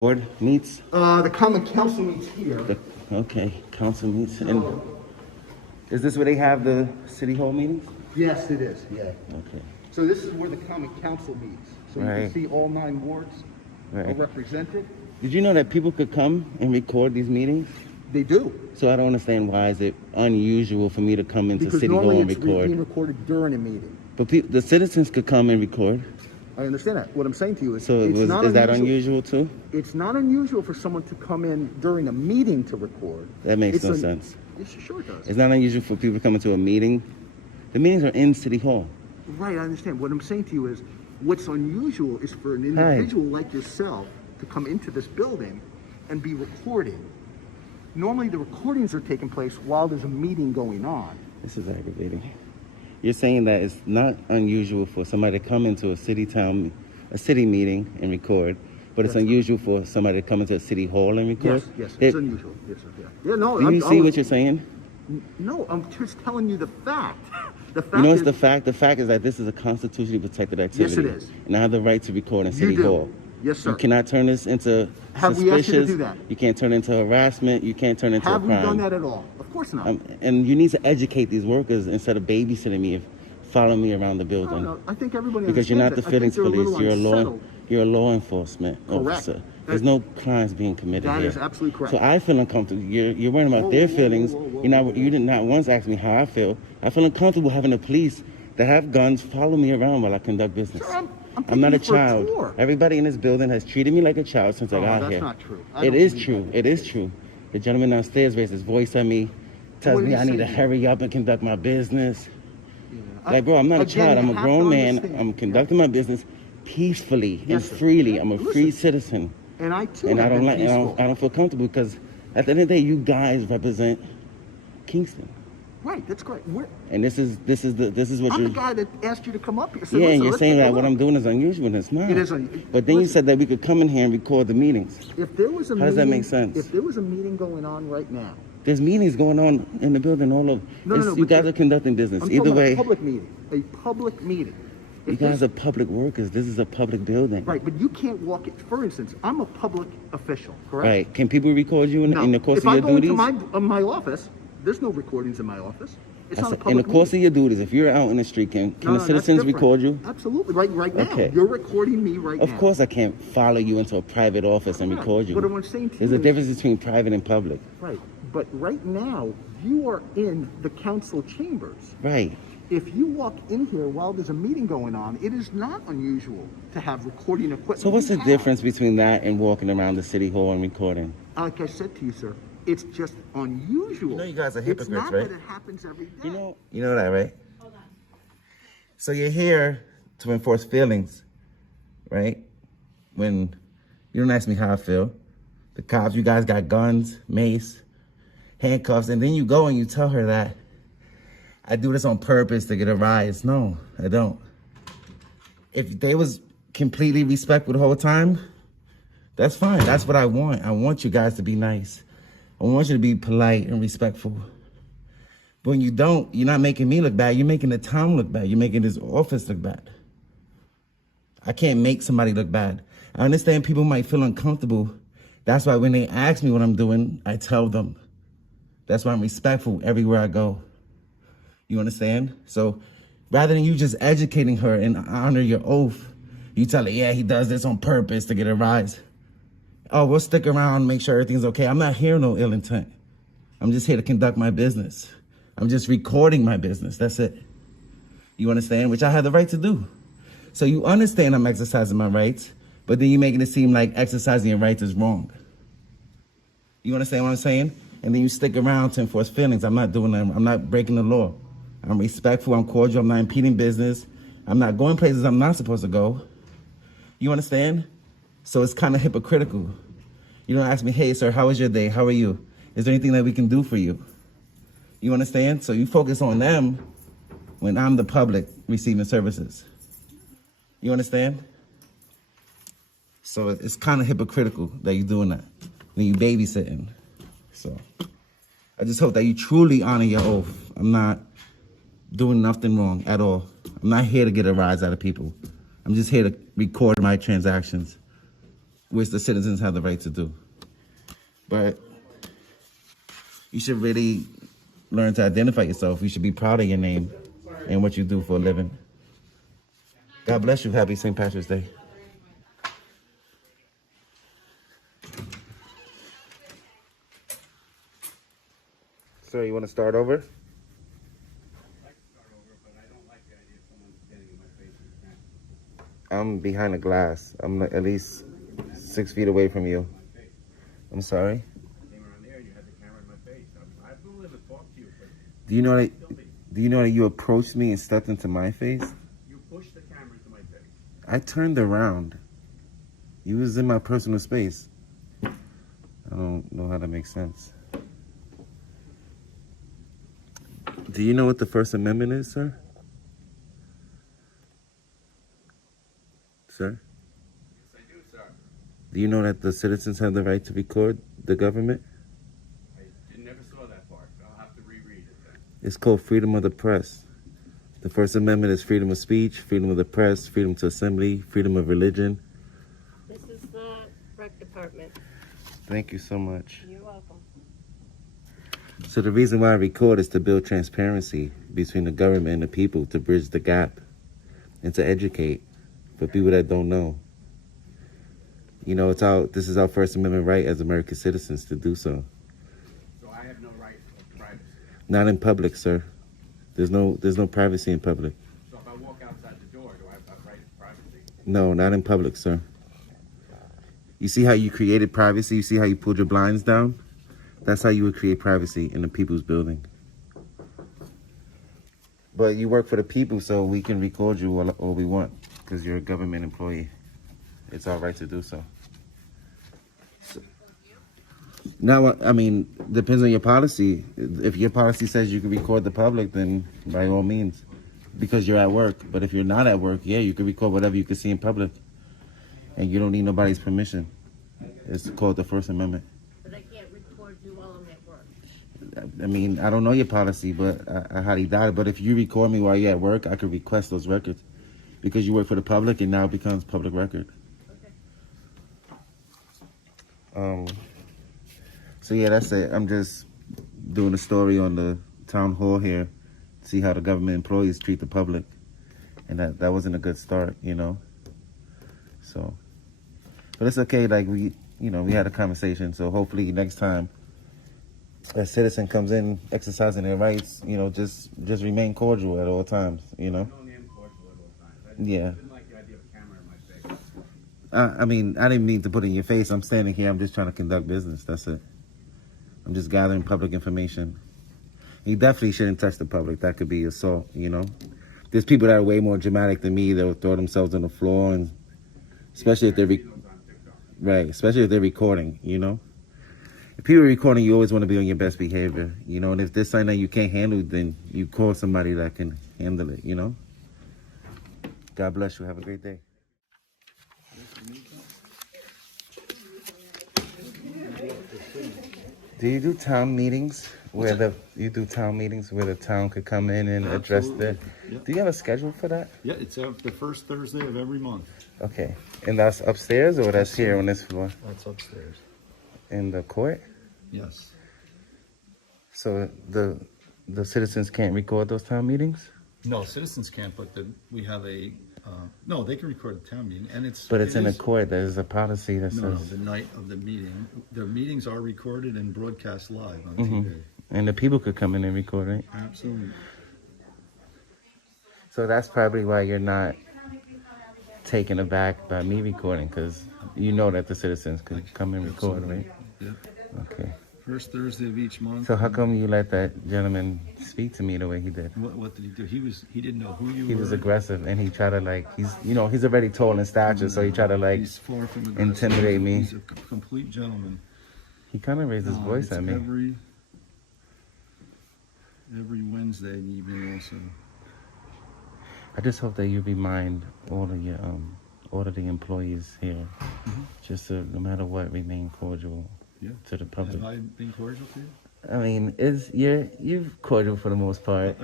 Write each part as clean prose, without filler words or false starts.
Board meets? The common council meets here. Okay, council meets. And is this where they have the city hall meetings? Yes, it is, yeah. Okay. So this is where the common council meets. So you Right. can see all 9 wards are Right. represented. Did you know that people could come and record these meetings? They do. So I don't understand, why is it unusual for me to come into Because city hall normally and it's record? being recorded during a meeting. But the citizens could come and record. I understand that. What I'm saying to you is, So it's not is that unusual too? It's not unusual for someone to come in during a meeting to record. That makes no sense. Yes, sure it does. It's not unusual for people to come into a meeting. The meetings are in city hall. Right, I understand. What I'm saying to you is, what's unusual is for an individual like yourself to come into this building and be recording. Normally the recordings are taking place while there's a meeting going on. This is aggravating. You're saying that it's not unusual for somebody to come into a city meeting and record, but it's unusual for somebody to come into a city hall and record? Yes, it's unusual. Yes, sir. Yeah, no. Do you see what you're saying? No, I'm just telling you the fact. The fact You know, is, it's the fact. The fact is that this is a constitutionally protected activity. Yes, it is. And I have the right to record in city hall. Yes, sir. You cannot turn this into Have suspicious. we asked you to do that? You can't turn it into harassment. You can't turn it into Have a we crime. done that at all? Of course not. And you need to educate these workers instead of babysitting me, following me around the building. No, I think everybody Because you're not the understands that. I fittings think they're police. unsettled. You're a law enforcement officer. Correct. There's no crimes being committed That here. is absolutely correct. So I feel uncomfortable. You're worrying about their feelings. You did not once ask me how I feel. I feel uncomfortable having the police that have guns follow me around while I conduct business. Sir, I'm not a taking you for child. tour. Everybody in this building has treated me like a child since I got that's here. not true. It is true. It is true. The gentleman downstairs raised his voice at me, tells What did me he I need to say? hurry up and conduct my business. Yeah. Like, bro, I'm not a Again, child. I'm you a have grown to man. understand. I'm conducting my business peacefully and Yes, sir. freely. I'm a Listen. free citizen. And I too And I have don't been like. peaceful. I don't feel comfortable because at the end of the day, you guys represent Kingston, Right, that's great. and this is what I'm you're. the guy that asked you to come up here. So Yeah, listen, and you're let's saying take a that what look. I'm doing is unusual, and it's not. It is unusual. But then you Listen. said that we could come in here and record the meetings. If there was a How does that meeting- make sense? If there was a meeting going on right now, There's meetings going on in the building all over. No, You but guys are conducting business. I'm Either talking about way, a public meeting. A public meeting. you If guys this- are public workers. This is a public building. Right, but you can't walk it. For instance, I'm a public official, correct? Right. Can people record you No. in the course if of I your go duties? into my office, there's no recordings in my office. It's not a in public the course meeting. of your duties, if you're out in the street, can No, the that's citizens different. record you? Absolutely. Right now. Okay. You're recording me right now. Of course, I can't follow you into a private office and Correct. record you. But what I'm saying to There's you a is- difference between private and public. Right. But right now, you are in the council chambers. Right. If you walk in here while there's a meeting going on, it is not unusual to have recording equipment. So what's We the have. difference between that and walking around the city hall and recording? Like I said to you, sir, it's just unusual. You know you guys are It's hypocrites, not right? that it happens every day. You know that, right? Hold on. So you're here to enforce feelings, right? When you don't ask me how I feel. The cops, you guys got guns, mace, handcuffs, and then you go and you tell her that I do this on purpose to get a rise. No, I don't. If they was completely respectful the whole time, that's fine. That's what I want. I want you guys to be nice. I want you to be polite and respectful. But when you don't, you're not making me look bad. You're making the town look bad. You're making this office look bad. I can't make somebody look bad. I understand people might feel uncomfortable. That's why when they ask me what I'm doing, I tell them. That's why I'm respectful everywhere I go. You understand? So rather than you just educating her and honor your oath, you tell her, yeah, he does this on purpose to get a rise. Oh, we'll stick around, make sure everything's okay. I'm not here no ill intent. I'm just here to conduct my business. I'm just recording my business. That's it. You understand? Which I have the right to do. So you understand I'm exercising my rights, but then you're making it seem like exercising your rights is wrong. You understand what I'm saying? And then you stick around to enforce feelings. I'm not doing that. I'm not breaking the law. I'm respectful. I'm cordial. I'm not impeding business. I'm not going places I'm not supposed to go. You understand? So it's kind of hypocritical. You don't ask me, hey, sir, how was your day? How are you? Is there anything that we can do for you? You understand? So you focus on them when I'm the public receiving services. You understand? So it's kind of hypocritical that you're doing that. Then you babysitting. So I just hope that you truly honor your oath. I'm not doing nothing wrong at all. I'm not here to get a rise out of people. I'm just here to record my transactions. which the citizens have the right to do. But you should really learn to identify yourself. You should be proud of your name and what you do for a living. God bless you. Happy St. Patrick's Day. Sir, you want to start over? I'm behind a glass. I'm at least 6 feet away from you. I'm sorry. Do you know that you approached me and stepped into my face? You pushed the camera into my face. I turned around. You was in my personal space. I don't know how that makes sense. Do you know what the First Amendment is, sir? Sir? Yes, I do, sir. Do you know that the citizens have the right to record the government? I never saw that part. I'll have to reread it then. It's called freedom of the press. The First Amendment is freedom of speech, freedom of the press, freedom to assembly, freedom of religion. This is the rec department. Thank you so much. You're welcome. So the reason why I record is to build transparency between the government and the people, to bridge the gap and to educate for people that don't know. You know, this is our First Amendment right as American citizens to do so. So I have no right of privacy. Not in public, sir. There's no privacy in public. So if I walk outside the door, do I have that right of privacy? No, not in public, sir. You see how you created privacy? You see how you pulled your blinds down? That's how you would create privacy in the people's building. But you work for the people, so we can record you all we want, because you're a government employee. It's our right to do so. Now, I mean, depends on your policy. If your policy says you can record the public, then by all means, because you're at work. But if you're not at work, yeah, you can record whatever you can see in public. And you don't need nobody's permission. It's called the First Amendment. But I can't record you while I'm at work. I mean, I don't know your policy, but I highly doubt it. But if you record me while you're at work, I could request those records. Because you work for the public, and now it becomes public record. Okay. So yeah, that's it. I'm just doing a story on the town hall here, see how the government employees treat the public, and that wasn't a good start, you know. So, but it's okay. Like we had a conversation. So hopefully next time a citizen comes in exercising their rights, just remain cordial at all times, you know. I only am cordial at all times. I Yeah. didn't like the idea of a camera in my face. I mean, I didn't mean to put it in your face. I'm standing here. I'm just trying to conduct business. That's it. I'm just gathering public information. You definitely shouldn't touch the public. That could be assault, you know. There's people that are way more dramatic than me that will throw themselves on the floor, and especially if they're especially if they're recording, you know. If people are recording, you always want to be on your best behavior, you know. And if there's something that you can't handle, then you call somebody that can handle it, you know. God bless you. Have a great day. Do you do town meetings where the town could come in and address the? Yep. Do you have a schedule for that? Yeah, it's the first Thursday of every month. Okay, and that's upstairs or that's here on this floor That's upstairs. in the court? Yes. So the citizens can't record those town meetings, No, citizens can't, but we have a, no, they can record a town meeting, and but it's in a is- court. There's a policy that No, says, the night of the meeting. The meetings are recorded and broadcast live on Mm-hmm. TV. and the people could come in and record, right? Absolutely. So that's probably why you're not taken aback by me recording, because you know that the citizens could come and record, right? Yeah. Okay. First Thursday of each month. So how come you let that gentleman speak to me the way he did? What did he do? He didn't know who you were. He was aggressive, and he tried to he's already tall in stature, so he tried to He's far from aggressive. intimidate me. He's a complete gentleman. He kind of raised his voice It's at me. Every Wednesday evening also. I just hope that you remind all of the employees here, just to, no matter what, remain cordial Yeah. to the public. Have I been cordial to you? I mean, you've cordial for the most part.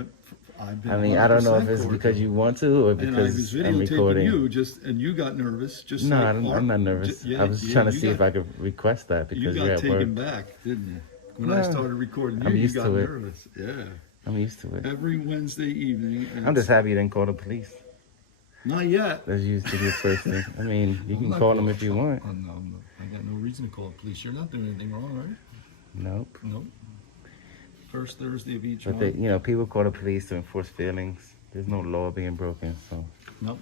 I've been I mean, I don't know if 100% it's cordial. because you want to or And I was because I'm videotaping recording. you, and you got nervous, just No, like I'm not nervous. I was trying to see if I could request that You because got you're at work. taken back, didn't you? When I No, started recording you, I'm you used got to it. nervous. Yeah. I'm used to it. Every Wednesday evening. I'm just happy you didn't call the police. Not yet. That's usually your first thing. I mean, you I'm can not call going- them if you want. Oh, no, I got no reason to call the police. You're not doing anything wrong, right? Nope. Nope. First Thursday of each But month. people call the police to enforce feelings. There's no law being broken, so. Nope.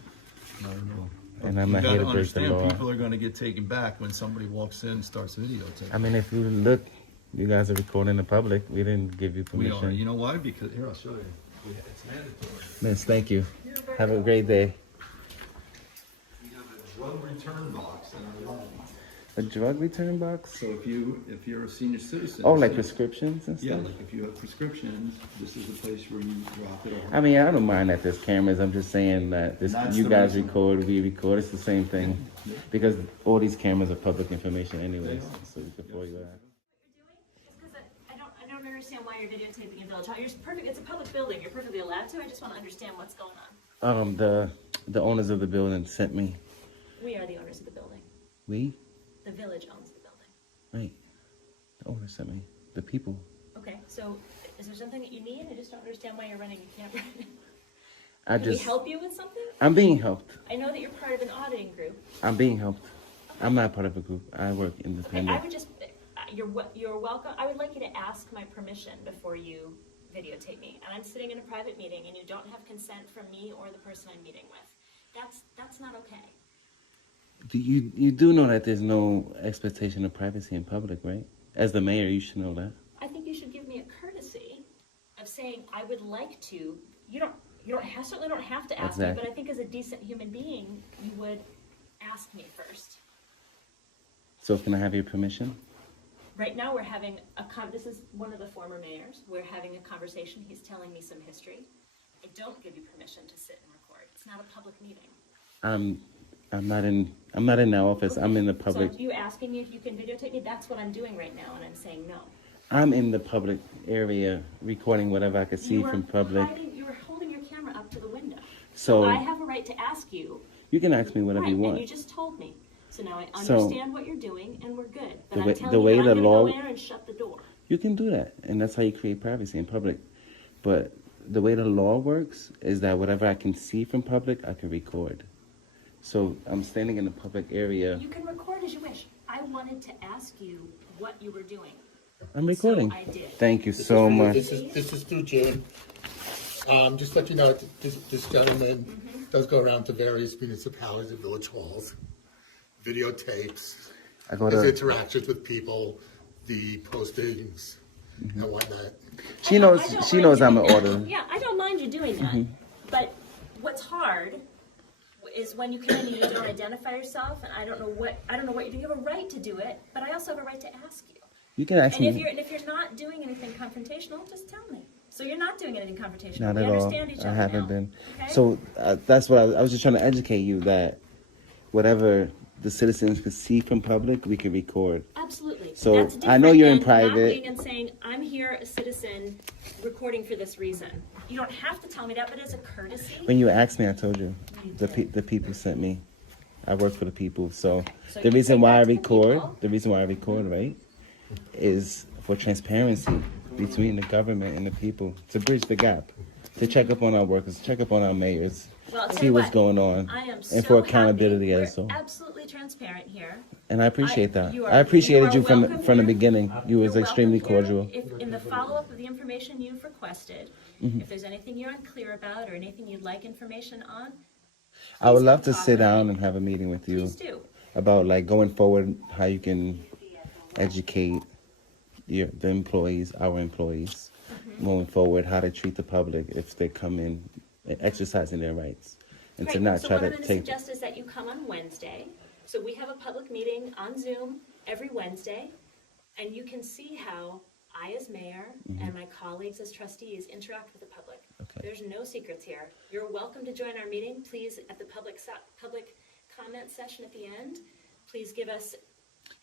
Not at all. And I'm You not gotta here to break the understand, law. people are going to get taken back when somebody walks in and starts videotaping. I mean, if you look, you guys are recording the public. We didn't give you We permission. are. You know why? Because here, I'll show you. It's mandatory. Miss, thank you. Have a great day. We have a drug return box in our room. A drug return box? So if you're a senior citizen. Oh, like prescriptions and Yeah, stuff? like if you have prescriptions, this is the place where you drop it off. I mean, I don't mind that there's cameras. I'm just saying that That's you the guys reason. record, we record. It's the same thing. Yeah. Because all these cameras are public information anyways. They are. So we can follow you out. Because I don't understand why you're videotaping in Village Hall. You're perfect. It's a public building. You're perfectly allowed to. I just want to understand what's going on. The owners of the building sent me. We are the owners of the building. We? The village owns the building. Right. The owners sent me. The people. Okay, so is there something that you need? I just don't understand why you're running a camera. I Can we just. help you with something? I'm being helped. I know that you're part of an auditing group. I'm being helped. I'm not part of a group. I work Okay, I independent. would just, you're welcome. I would like you to ask my permission before you videotape me. And I'm sitting in a private meeting and you don't have consent from me or the person I'm meeting with. That's not okay. You do know that there's no expectation of privacy in public, right? As the mayor, you should know that. I think you should give me a courtesy of saying I would like to. Certainly don't have to ask me, Exactly. but I think as a decent human being, you would ask me first. So can I have your permission? Right now, we're having this is one of the former mayors. We're having a conversation. He's telling me some history. I don't give you permission to sit and record. It's not a public meeting. I'm not in the office. I'm in the public. So you asking me if you can videotape me? That's what I'm doing right now, and I'm saying no. I'm in the public area recording whatever I could see You were from public. you were holding your camera up to the window. So I have a right to ask you. you can ask me whatever Right, you want. and you just told me. So now I So, understand what you're doing, and we're good. But the I'm way- telling the way you that the I'm going law- to go in there and shut the door. You can do that, and that's how you create privacy in public. But the way the law works is that whatever I can see from public, I can record. So I'm standing in the public area. You can record as you wish. I wanted to ask you what you were doing. I'm recording. So I did. Thank you so much. This is through June. Just let you know, this gentleman does go around to various municipalities and village halls, videotapes, I go his to. interactions with people, the postings and whatnot. She I knows. don't She mind knows I'm doing an that. auditor. Yeah, I don't mind you doing that. But what's hard is when you come in and you don't identify yourself, and I don't know what you do. You have a right to do it, but I also have a right to ask you. You can ask And if me. you're not doing anything confrontational, just tell me. So you're not doing anything confrontational. Not we at all. understand each other I haven't now. been. Okay? So that's what I was just trying to educate you that whatever the citizens can see from public, we can record. Absolutely. So, That's I know different you're in than private. Not being and saying, I'm here, a citizen, recording for this reason. You don't have to tell me that, but as a courtesy. When you asked me, I told you the people sent me. I work for the people, so So the you reason say why I that to the record, people? the reason why I record, right, is for transparency between the government and the people to bridge the gap, to check up on our workers, check up on our mayors, Well, I'll tell see you what's what, going on, I am and so for accountability happy. as well. We're absolutely transparent here. And I appreciate that. you are- I appreciated you you are from welcome the here. beginning. You was You're extremely welcome here. cordial. If in the follow-up of the information you've requested, if there's anything you're unclear about or anything you'd like information on, I would please love come to talk sit with me. down and have a meeting with you Please do. about like going forward, how you can educate the employees, our employees, moving forward, how to treat the public if they come in exercising their rights, and to Great. not So try what I'm to going to take. suggest is that you come on Wednesday. So we have a public meeting on Zoom every Wednesday, and you can see how I, as mayor, and my colleagues as trustees interact with the public. Okay. There's no secrets here. You're welcome to join our meeting. Please, at the public comment session at the end, please give us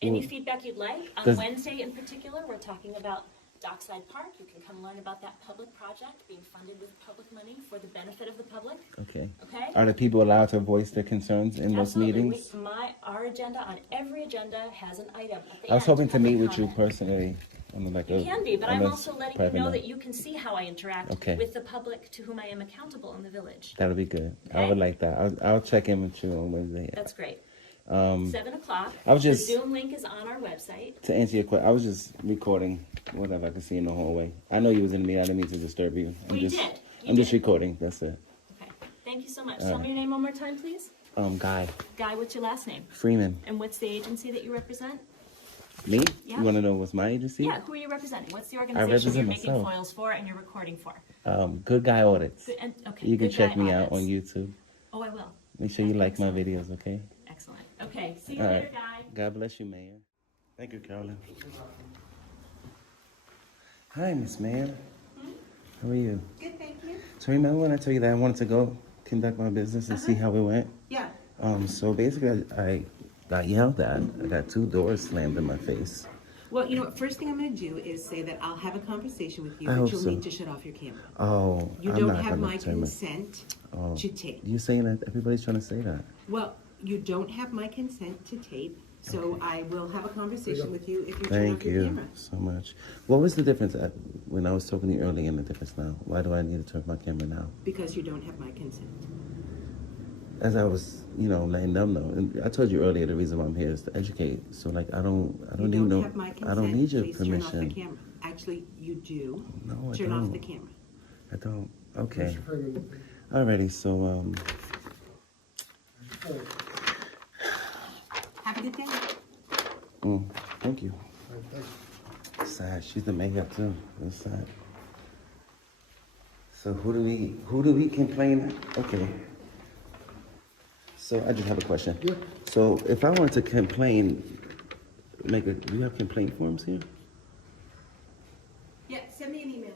any feedback you'd like. On does- Wednesday in particular, we're talking about Dockside Park. You can come learn about that public project being funded with public money for the benefit of the public. Okay. Okay? Are the people allowed to voice their concerns in those Absolutely. meetings? Our agenda on every agenda has an item at the I was end, hoping to public meet with you comment. personally. On like You can be, but on I'm a also letting you private know note. that you can see how I interact Okay. with the public to whom I am accountable in the village. That'll be good. I Okay. would like that. I'll check in with you on Wednesday. That's great. 7 o'clock. I was just- The Zoom link is on our website. To answer your question, I was just recording whatever I could see in the hallway. I know you was in the meeting. I didn't mean to disturb you. Well, you did. I'm just did. recording. That's it. Okay. Thank you so much. Tell me your name one more time, please. Guy Guy, what's your last name? Freeman. And what's the agency that you represent? Me? Yeah. You want to know what's my agency? Yeah, who are you representing? What's the organization you're represent making myself. foils for and you're recording for? Good Guy Audits. And, okay, You can Good check Guy me out Audits. on YouTube. Oh, I will. Make sure you Okay, like my excellent. videos, okay? Excellent. Okay, see you All later, right. Guy. God bless you, Mayor. Thank you, Carolyn. Hi, Miss Mayor. How are you? Good, thank you. So remember when I told you that I wanted to go conduct my business and see how it went? Yeah. So basically I got yelled at. I got 2 doors slammed in my face. Well, you know what, first thing I'm gonna do is say that I'll have a conversation with you, I but hope you'll so. need to shut off your camera. Oh, You I'm don't not have gonna my turn consent to tape. You saying that? Everybody's trying to say that. Well, you don't have my consent to tape, so I will have a conversation with you if you turn Thank off your you camera. so much. What was the difference when I was talking to you earlier and the difference now? Why do I need to turn off my camera now? Because you don't have my consent. As I was, letting them know. And I told you earlier the reason why I'm here is to educate. So like I don't You need don't no have my consent. I don't need your Please turn off the permission. camera. Actually, you do. No, I Turn off don't. the camera. I don't. Okay. Alrighty, so Have a good day. thank you. Sad. She's the mayor too. That's sad. So who do we complain? Okay. So I just have a question. Yeah. So if I wanted to complain, do you have complaint forms here? Yeah, send me an email.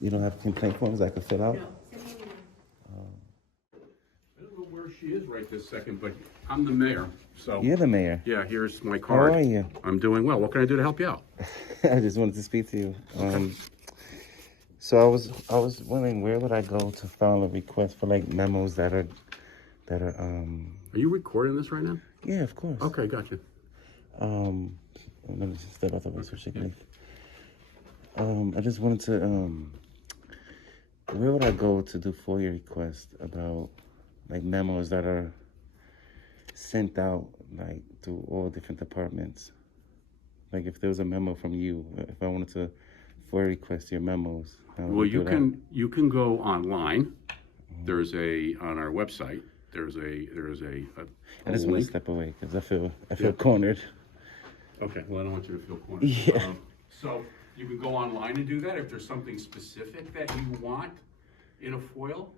You don't have complaint forms I could fill out? No, send me an email. I don't know where she is right this second, but I'm the mayor, so. You're the mayor. Yeah, here's my card. How are you? I'm doing well. What can I do to help you out? I just wanted to speak to you. So I was wondering where would I go to file a request for like memos that are Are you recording this right now? yeah, of course. Okay, gotcha. Let me just step out the way so she can leave. I just wanted to where would I go to do FOIA requests about like memos that are sent out like to all different departments? Like if there was a memo from you, if I wanted to FOIA request your memos. how would I Well, do you can go online. There's on our website, there's a I just want to link. step away because I feel cornered. Okay, well, I don't want you to feel cornered. Yeah. So you can go online and do that if there's something specific that you want in a FOIL,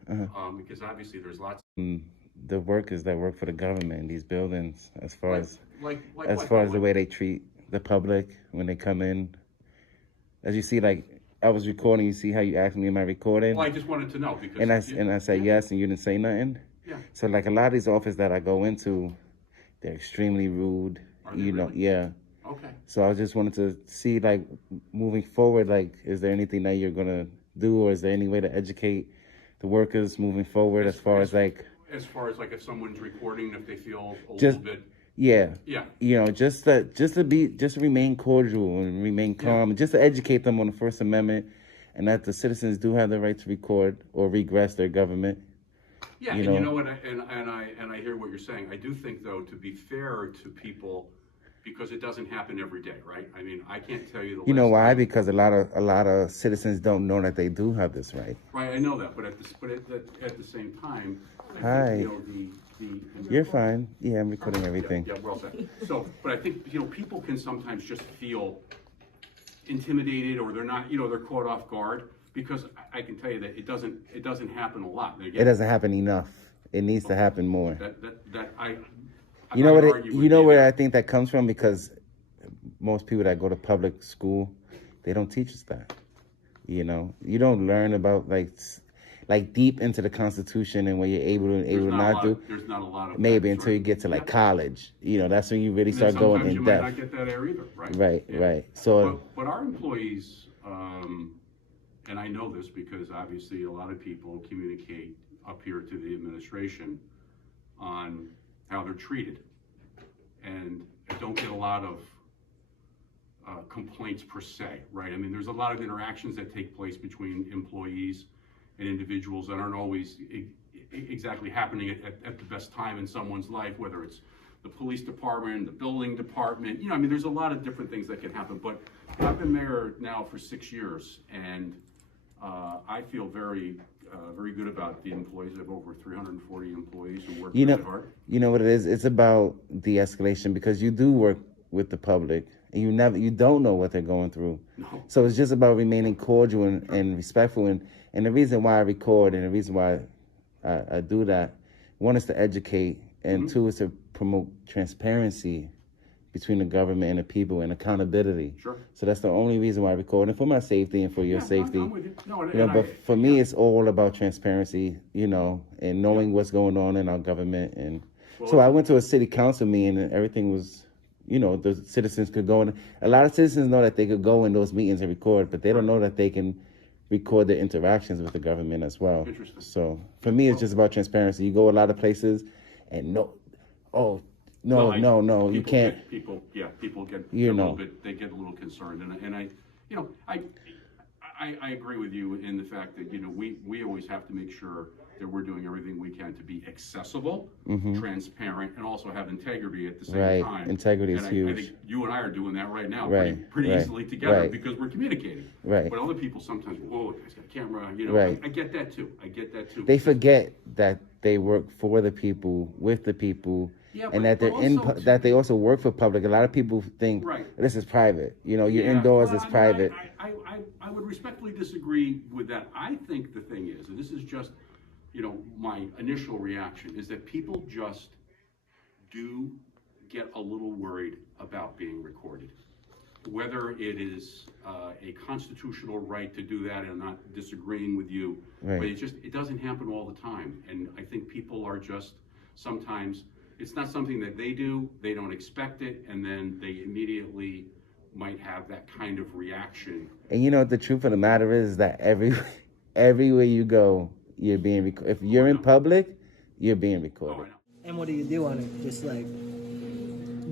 because obviously there's lots. The workers that work for the government in these buildings, as far as Like the way they treat the public when they come in. As you see, like I was recording, you see how you asked me, am I recording? Well, I just wanted to know because. And I said yes, and you didn't say nothing. Yeah. So like a lot of these offices that I go into, they're extremely rude. Are they really? Yeah. Okay. So I just wanted to see, like, moving forward, like, is there anything that you're gonna do, or is there any way to educate the workers moving forward, as far as like, As far as like if someone's recording, if they feel a Just- little bit. yeah, Yeah. just to remain cordial and remain calm, and just to educate them on the First Amendment, and that the citizens do have the right to record or regress their government. Yeah, You and you know? know what, and I hear what you're saying. I do think, though, to be fair to people, because it doesn't happen every day, right? I mean, I can't tell you the. You know last why? time- Because a lot of citizens don't know that they do have this right. Right, I know that, but at the same time, I Hi. think, the. You're fine. Yeah, I'm recording everything. Yeah, well said. So, but I think, people can sometimes just feel intimidated, or they're not, they're caught off guard, because I can tell you that it doesn't happen a lot. And again, It doesn't happen enough. It needs to happen more. that I. You know I'd what? argue You would know be where that- I think that comes from, because most people that go to public school, they don't teach us that. You don't learn about like deep into the Constitution and what you're able to there's not a not lot- do. There's not a lot of. Maybe that, until you right? get to like Yeah. college. That's when you really And then start going sometimes in you might depth. not get that air either, right? Right, Yeah. right. So But our employees, and I know this because obviously a lot of people communicate up here to the administration on how they're treated. And I don't get a lot of complaints per se, right? I mean, there's a lot of interactions that take place between employees and individuals that aren't always exactly happening at the best time in someone's life, whether it's the police department, the building department, I mean, there's a lot of different things that can happen. But I've been mayor now for 6 years, and I feel very good about the employees. I have over 340 employees who work really hard. You know what it is? It's about de-escalation, because you do work with the public, and you don't know what they're going through. No. So it's just about remaining cordial and respectful. And the reason why I record and the reason why I do that, one is to educate, and two is to promote transparency between the government and the people, and accountability. Sure. So that's the only reason why I record, and for my safety and for your safety. I'm with you. No, But for me, it's all about transparency, and knowing what's going on in our government. And so I went to a city council meeting, and everything was, the citizens could go in. A lot of citizens know that they could go in those meetings and record, but they don't know that they can record their interactions with the government as well. Interesting. So for me, it's just about transparency. You go a lot of places, and no, you can't. People get You a know. little bit. They get a little concerned, and I agree with you in the fact that we always have to make sure that we're doing everything we can to be accessible, transparent, and also have integrity at the same time. Right, integrity is huge. I think you and I are doing that right now, Right, pretty right, easily together, right. because we're communicating. Right. But other people sometimes, whoa, the guy's got a camera. Right. I get that too. They forget that they work for the people, with the people, Yeah, and but that they're also that they also work for public. A lot of people think this is private. You're indoors, it's private. I would respectfully disagree with that. I think the thing is, and this is just, my initial reaction, is that people just do get a little worried about being recorded. Whether it is a constitutional right to do that, and I'm not disagreeing with you, Right. but it doesn't happen all the time. And I think people are just, sometimes, it's not something that they do, they don't expect it, and then they immediately might have that kind of reaction. And the truth of the matter is that everywhere you go, you're being recorded. If you're in public, you're being recorded. Oh, I know. And what do you do on it? Just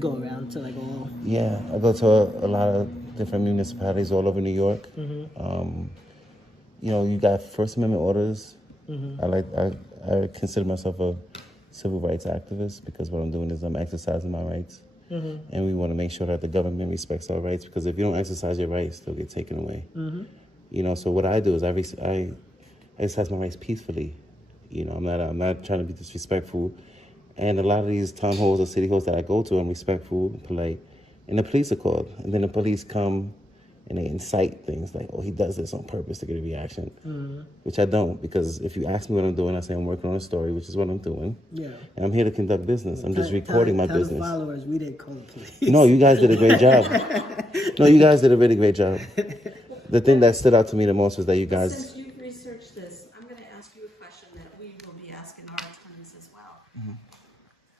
go around to all? Yeah, I go to a lot of different municipalities all over New York. You got First Amendment orders. I consider myself a civil rights activist, because what I'm doing is I'm exercising my rights. And we want to make sure that the government respects our rights, because if you don't exercise your rights, they'll get taken away. So what I do is I exercise my rights peacefully. I'm not trying to be disrespectful. And a lot of these town halls or city halls that I go to, I'm respectful, polite, and the police are called. And then the police come and they incite things like, oh, he does this on purpose to get a reaction, which I don't, because if you ask me what I'm doing, I say I'm working on a story, which is what I'm doing. Yeah. And I'm here to conduct business. I'm just recording my business. Tell the followers we didn't call the police. No, you guys did a great job. No, you guys did a really great job. The thing that stood out to me the most was that you guys... Since you've researched this, I'm going to ask you a question that we will be asking our attorneys as well.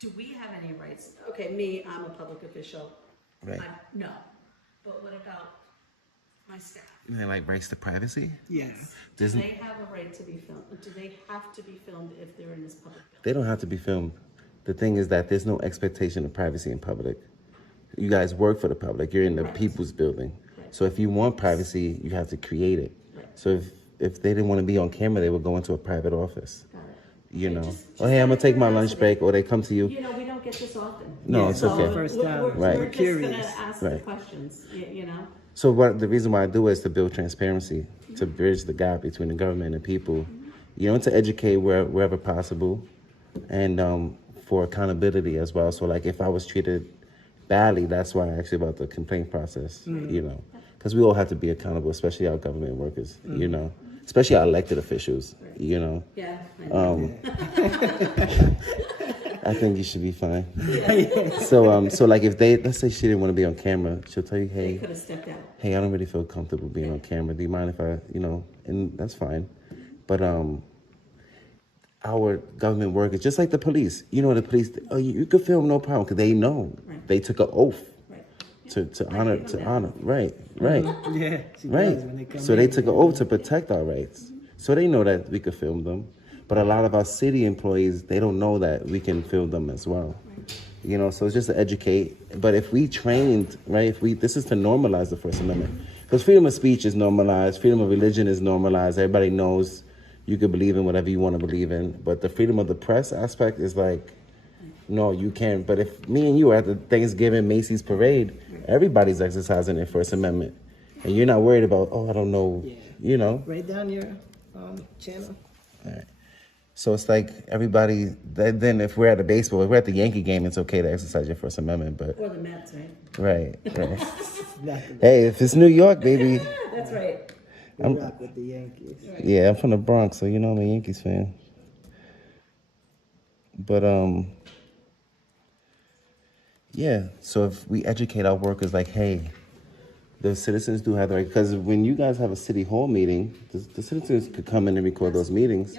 Do we have any rights? Okay, me, I'm a public official. Right. No. But what about my staff? You know, like rights to privacy? Yeah. Do they have a right to be filmed? Do they have to be filmed if they're in this public building? They don't have to be filmed. The thing is that there's no expectation of privacy in public. You guys work for the public. You're in the people's building. So if you want privacy, you have to create it. So if they didn't want to be on camera, they would go into a private office. Oh, hey, I'm going to take my lunch break, or they come to you. We don't get this often. No, it's okay. First time. We're just going Curious. to ask the questions, So the reason why I do it is to build transparency, to bridge the gap between the government and the people, to educate wherever possible, and for accountability as well. So like if I was treated badly, that's why I asked you about the complaint process, because we all have to be accountable, especially our government workers, especially our elected officials, Yeah. I think you should be fine. So like if let's say she didn't want to be on camera, she'll tell you, hey, Could have stepped out. hey, I don't really feel comfortable being on camera. Do you mind if I, and that's fine. But our government workers, just like the police, the police, you could film no problem, because they know. They took an oath. to honor. Right. Yeah, she does when they Right. come So they in. took an oath to protect our rights. So they know that we could film them. But a lot of our city employees, they don't know that we can film them as well. You know, so it's just to educate. But if we trained, right, this is to normalize the First Amendment. Because freedom of speech is normalized, freedom of religion is normalized. Everybody knows you could believe in whatever you want to believe in. But the freedom of the press aspect is like, no, you can't. But if me and you are at the Thanksgiving Macy's parade, everybody's exercising their First Amendment. And you're not worried about, oh, I don't know, you know. Write down your channel. All right. So it's like everybody, then if we're at a baseball, if we're at the Yankee game, it's okay to exercise your First Amendment. But Or the Mets, right? right. Exactly. Hey, if it's New York, baby. That's right. We rock with the Yankees. Yeah, I'm from the Bronx, so you know I'm a Yankees fan. But yeah. So if we educate our workers, like, hey, the citizens do have the right, because when you guys have a city hall meeting, the citizens could come in and record those meetings.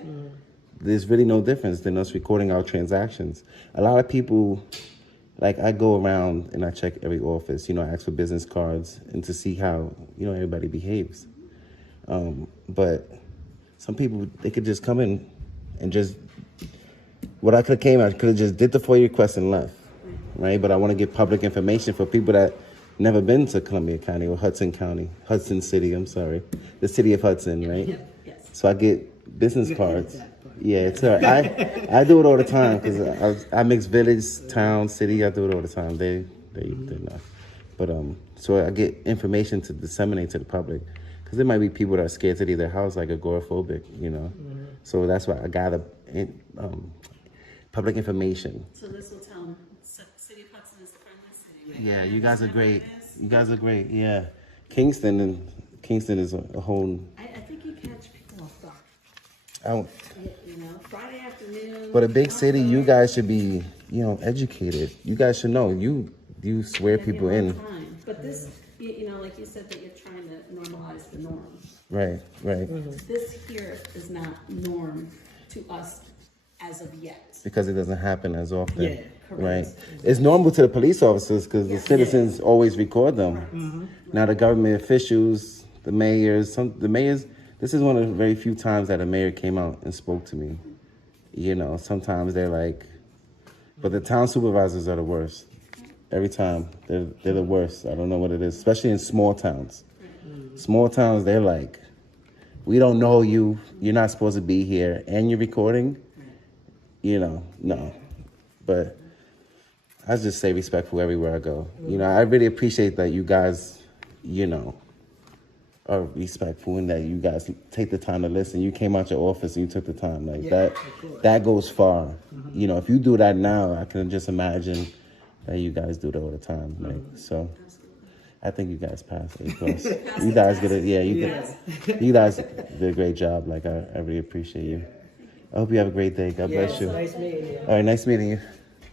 There's really no difference than us recording our transactions. A lot of people, like, I go around and I check every office, you know, I ask for business cards and to see how, you know, everybody behaves. But some people, they could just come in and just, what I could have came, I could have just did the FOIA request and left, right? But I want to get public information for people that never been to Columbia County or Hudson City, I'm sorry. The city of Hudson, right? Yes. So I get business cards. Yeah, it's all right. I do it all the time because I mix village, town, city. I do it all the time. They're not. But so I get information to disseminate to the public because there might be people that are scared to leave their house, like agoraphobic, you know. So that's why I gather public information. So this will tell them City of Hudson is a friendly city. Right? Yeah, you guys are great. You guys are great. Yeah, Kingston is a whole. I think you catch people off guard. I, You know, Friday afternoon. But a big city, you guys should be, you know, educated. You guys should know. You swear people in. Time. But this, you know, like you said, that you're trying to normalize the norm. Right. This here is not norm to us as of yet. Because it doesn't happen as often. Yeah, right. It's normal to the police officers because the citizens always record them. Now the government officials, the mayors, this is one of the very few times that a mayor came out and spoke to me. You know, sometimes they're like, but the town supervisors are the worst. Every time, they're the worst. I don't know what it is, especially in small towns. Small towns, they're like, we don't know you. You're not supposed to be here, and you're recording. You know, no. But I just say respectful everywhere I go. You know, I really appreciate that you guys, you know, are respectful and that you guys take the time to listen. You came out your office and you took the time. Like that goes far. You know, if you do that now, I can just imagine that you guys do that all the time. Like, so I think you guys passed it. Plus. You guys did it. You guys did a great job. Like, I really appreciate you. I hope you have a great day. God bless you. Nice meeting you. All right, nice meeting you.